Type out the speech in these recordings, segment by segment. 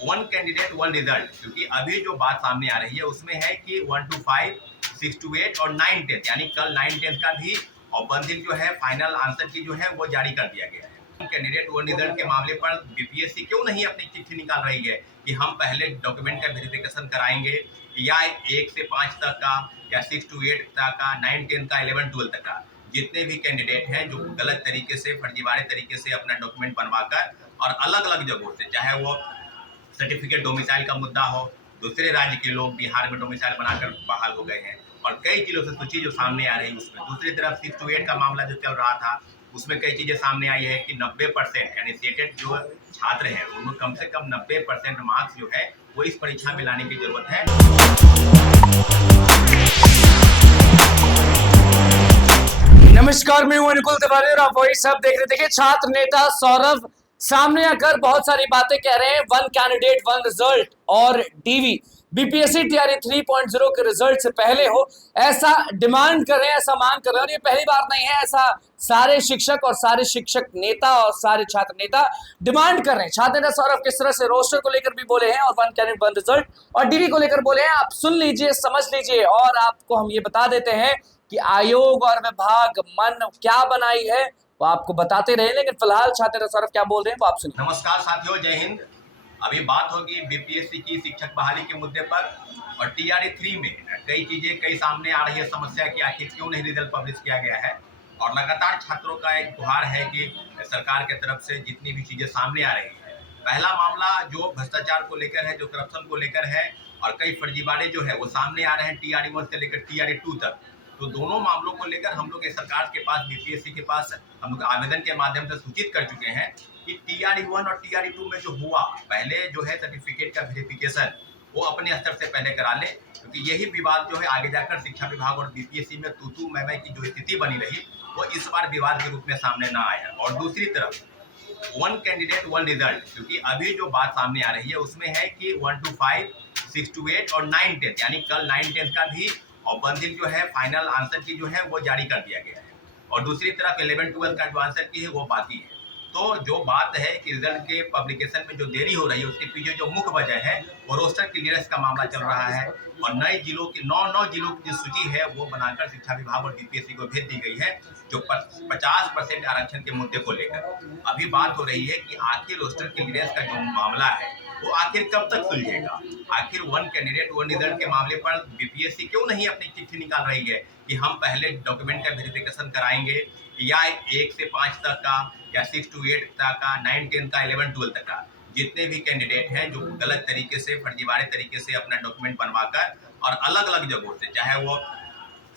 One candidate one result, क्योंकि अभी जो बात सामने आ रही है उसमें है कि 1 to 5, 6 to 8 और 9 10, यानी कल 9 10 का भी औपबंधिक जो है फाइनल आंसर की जो है वो जारी कर दिया गया है। कैंडिडेट वन रिजल्ट के मामले पर बीपीएससी क्यों नहीं अपनी चिट्ठी निकाल रही है कि हम पहले डॉक्यूमेंट का वेरिफिकेशन कराएंगे, या 1 से 5 तक का, या 6 to 8 तक का, 9 10 का, 11 12 तक का जितने भी कैंडिडेट हैं जो गलत तरीके से फर्जीवाड़े तरीके से अपना डॉक्यूमेंट बनवाकर और अलग अलग जगहों से, चाहे वो सर्टिफिकेट डोमिसाइल का मुद्दा हो, दूसरे राज्य के लोग बिहार में डोमिसाइल बनाकर बहाल हो गए हैं और कई जिलों से सूची जो सामने आ रही है उसमें। दूसरी तरफ 6 to 8 का मामला जो चल रहा था उसमें कई चीजें सामने आई है कि 90% यानी सेटेड जो छात्र हैं उनमें कम से कम 90% मार्क्स जो है वो इस परीक्षा में लाने की जरूरत है। नमस्कार, मैं हूं अनुकुल तिवारी और आप वही सब देख रहे। देखिए, छात्र नेता सौरभ सामने आकर बहुत सारी बातें कह रहे हैं। वन कैंडिडेट वन रिजल्ट और डीवी बीपीएससी टीआरई 3.0 के रिजल्ट से पहले हो, ऐसा डिमांड कर रहे हैं, ऐसा मांग कर रहे हैं। और ये पहली बार नहीं है, ऐसा सारे शिक्षक और सारे शिक्षक नेता और सारे छात्र नेता डिमांड कर रहे हैं। छात्र नेता सौरभ किस तरह से रोस्टर को लेकर भी बोले हैं और वन कैंडिडेट वन रिजल्ट और डीवी को लेकर बोले हैं, आप सुन लीजिए, समझ लीजिए। और आपको हम ये बता देते हैं कि आयोग और विभाग मन क्या बनाई है वो आपको बताते रहे, लेकिन फिलहाल छात्र सौरभ क्या बोल रहे हैं वो आप सुनिए। नमस्कार साथियों, जय हिंद। अभी बात होगी बीपीएससी की शिक्षक बहाली के मुद्दे पर और टीआरई 3 में कई चीजें कई सामने आ रही है समस्या कि आखिर क्यों नहीं रिजल्ट पब्लिश किया गया है। और लगातार छात्रों का एक गुहार है कि सरकार के तरफ से जितनी भी चीजें सामने आ रही है, पहला मामला जो भ्रष्टाचार को लेकर है, जो करप्शन को लेकर है और कई फर्जीवाड़े जो है वो सामने आ रहे हैं टीआरई 1 से लेकर टीआरई 2 तक। तो दोनों मामलों को लेकर हम लोग सरकार के पास, बीपीएससी के पास हम लोग आवेदन के माध्यम से सूचित कर चुके हैं कि टीआरई 1 और टीआरई 2 में जो हुआ, पहले जो है सर्टिफिकेट का वेरिफिकेशन वो अपने स्तर से पहले करा ले, क्योंकि यही विवाद जो है आगे जाकर शिक्षा विभाग और बीपीएससी में तू मैं की जो स्थिति बनी रही वो इस बार विवाद के रूप में सामने ना आया। और दूसरी तरफ वन कैंडिडेट वन रिजल्ट, क्योंकि अभी जो बात सामने आ रही है उसमें है कि 1 to 5, 6 to 8 और 9 10, यानी कल 9 10 का भी औपबंधिक जो है फाइनल आंसर की जो है वो जारी कर दिया गया है और दूसरी तरफ 11 12 का जो आंसर की है वो बाकी है। तो जो बात है कि रिजल्ट के पब्लिकेशन में जो देरी हो रही है उसके पीछे जो मुख्य वजह है वो रोस्टर क्लियरेंस का मामला चल रहा है और नए जिलों की 9 जिलों की जो सूची है वो बनाकर शिक्षा विभाग और बीपीएससी को भेज दी गई है, जो 50% आरक्षण के मुद्दे को लेकर। अभी बात हो रही है कि आखिर रोस्टर क्लियरेंस का जो मामला है वो आखिर कब तक सुलझेगा। आखिर वन कैंडिडेट वन रिजल्ट के मामले पर बीपीएससी क्यों नहीं अपनी चिट्ठी निकाल रही है कि हम पहले डॉक्यूमेंट का वेरिफिकेशन कराएंगे, या 1 से 5 तक का, या 6 to 8 तक का, 9 10 का, 11 12 तक का जितने भी कैंडिडेट हैं जो गलत तरीके से फर्जीवाड़े तरीके से अपना डॉक्यूमेंट बनवाकर और अलग अलग जगहों से, चाहे वो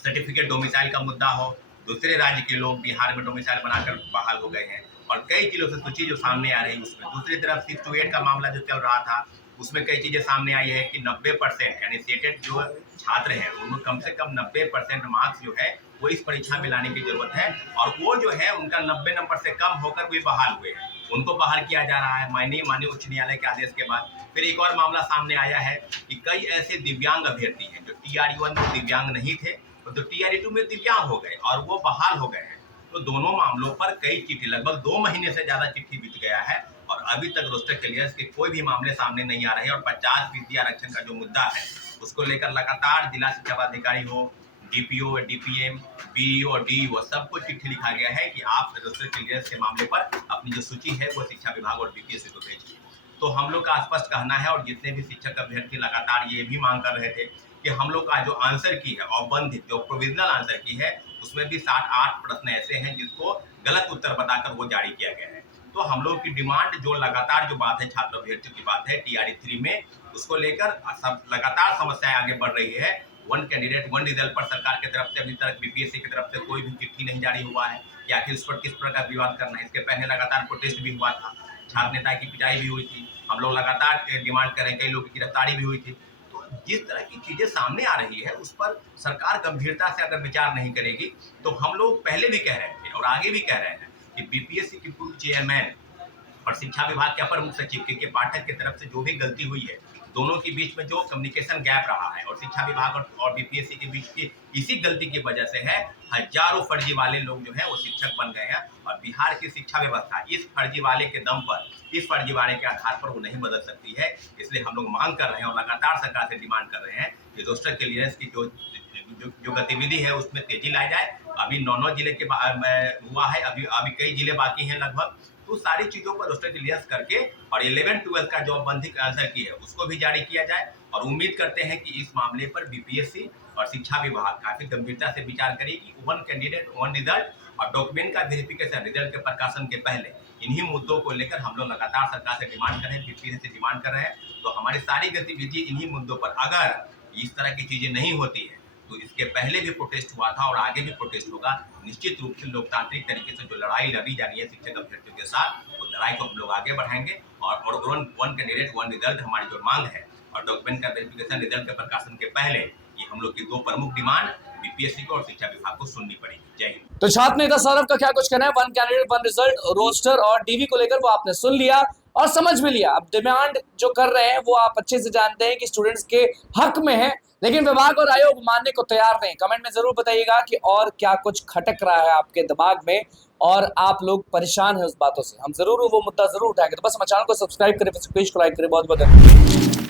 सर्टिफिकेट डोमिसाइल का मुद्दा हो, दूसरे राज्य के लोग बिहार में डोमिसाइल बनाकर बहाल हो गए हैं और कई जिलों से सूची जो सामने आ रही है उसमें। दूसरी तरफ 6 to 8 का मामला जो चल रहा था उसमें कई चीजें सामने आई है कि 90% यानी सेटेड जो छात्र हैं उनमें कम से कम 90% मार्क्स जो है वो इस परीक्षा में लाने की जरूरत है और वो जो है उनका 90 नंबर से कम होकर वे बहाल हुए हैं, उनको बहाल किया जा रहा है माननीय उच्च न्यायालय के आदेश के बाद। फिर एक और मामला सामने आया है कि कई ऐसे दिव्यांग अभ्यर्थी हैं जो टीआरई 1 में दिव्यांग नहीं थे तो टीआरई 2 में दिव्यांग हो गए और वो बहाल हो गए हैं। तो दोनों मामलों पर कई चिट्ठी, लगभग 2 महीने से ज्यादा चिट्ठी बीत गया है और अभी तक रोस्टर क्लियरेंस के कोई भी मामले सामने नहीं आ रहे हैं और 50% आरक्षण का जो मुद्दा है उसको लेकर लगातार जिला शिक्षा पदाधिकारी हो, डीपीओ, डीपीएम, बीईओ और डीईओ सबको चिट्ठी लिखा गया है कि आप रोस्टर क्लियरेंस के मामले पर अपनी जो सूची है वो शिक्षा विभाग और बीपीएससी को भेजिए। तो हम लोग का स्पष्ट कहना है और जितने भी शिक्षक अभ्यर्थी लगातार ये भी मांग कर रहे थे कि हम लोग का जो आंसर की है औपबंधिक जो प्रोविजनल आंसर की है उसमें भी 7-8 प्रश्न ऐसे हैं जिसको गलत उत्तर बताकर वो जारी किया गया है। तो हम लोग की डिमांड जो लगातार जो बात है छात्र अभ्यर्थियों की बात है टीआरई 3 में, उसको लेकर सब लगातार समस्याएं आगे बढ़ रही है। वन कैंडिडेट वन रिजल्ट पर सरकार की तरफ से अभी तक बीपीएससी की तरफ से कोई भी चिट्ठी नहीं जारी हुआ है कि आखिर उस पर किस प्रकार विवाद करना है। इसके पहले लगातार प्रोटेस्ट भी हुआ था, छात्र नेता की पिटाई भी हुई थी, हम लोग लगातार डिमांड कर रहे हैं, कई लोगों की गिरफ्तारी भी हुई थी। तो जिस तरह की चीजें सामने आ रही है उस पर सरकार गंभीरता से अगर विचार नहीं करेगी तो हम लोग पहले भी कह रहे थे और आगे भी कह रहे हैं कि बीपीएससी की पूर्व चेयरमैन और शिक्षा विभाग के अपर मुख्य सचिव के पाठक की तरफ से जो भी गलती हुई है दोनों के बीच में जो कम्युनिकेशन गैप रहा है और शिक्षा विभाग और बीपीएससी के बीच की इसी गलती की वजह से है हजारों फर्जी वाले लोग जो है वो शिक्षक बन गए हैं। और बिहार की शिक्षा व्यवस्था इस फर्जी वाले के दम पर, इस फर्जी वाले के आधार पर वो नहीं बदल सकती है। इसलिए हम लोग मांग कर रहे हैं और लगातार सरकार से डिमांड कर रहे हैं कि रोस्टर क्लियरेंस की जो गतिविधि है उसमें तेजी लाई जाए। अभी 9 जिले के हुआ है, अभी कई जिले बाकी हैं लगभग। तो सारी चीजों पर रोस्टर क्लियरेंस करके और 11-12 का जो बंदी आंसर की है उसको भी जारी किया जाए। और उम्मीद करते हैं कि इस मामले पर बीपीएससी और शिक्षा विभाग काफी गंभीरता से विचार करेगी। 1 कैंडिडेट 1 रिजल्ट और डॉक्यूमेंट का वेरिफिकेशन रिजल्ट के प्रकाशन के पहले इन्हीं मुद्दों को लेकर हम लोग लगातार सरकार से डिमांड कर रहे हैं, बीपीएससी से डिमांड कर रहे हैं। तो हमारी सारी गतिविधि इन्हीं मुद्दों पर, अगर इस तरह की चीजें नहीं होती है तो इसके पहले भी प्रोटेस्ट हुआ था और आगे भी प्रोटेस्ट होगा। निश्चित रूप से लोकतांत्रिक तरीके से जो लड़ाई लड़ी जा रही है शिक्षक अभ्यर्थियों के साथ, उस लड़ाई को हम लोग आगे बढ़ाएंगे। और 1 कैंडिडेट 1 रिजल्ट हमारी जो मांग है और डॉक्यूमेंट का वेरिफिकेशन रिजल्ट के प्रकाशन के पहले, ये हम लोग की 2 प्रमुख डिमांड बीपीएससी को और शिक्षा विभाग को सुननी पड़ेगी। जय हिंद। तो छात्र नेता सौरभ का क्या कुछ कहना है 1 कैंडिडेट 1 रिजल्ट, रोस्टर और डीवी को लेकर, वो आपने सुन लिया और समझ भी लिया। अब डिमांड जो कर रहे हैं वो आप अच्छे से जानते हैं कि स्टूडेंट्स के हक में है, लेकिन विभाग और आयोग मानने को तैयार नहीं। कमेंट में जरूर बताइएगा कि और क्या कुछ खटक रहा है आपके दिमाग में और आप लोग परेशान हैं उस बातों से। हम जरूर वो मुद्दा जरूर उठाएंगे। तो बस हमारे चैनल को सब्सक्राइब करें, पेज को लाइक करें। बहुत बहुत धन्यवाद।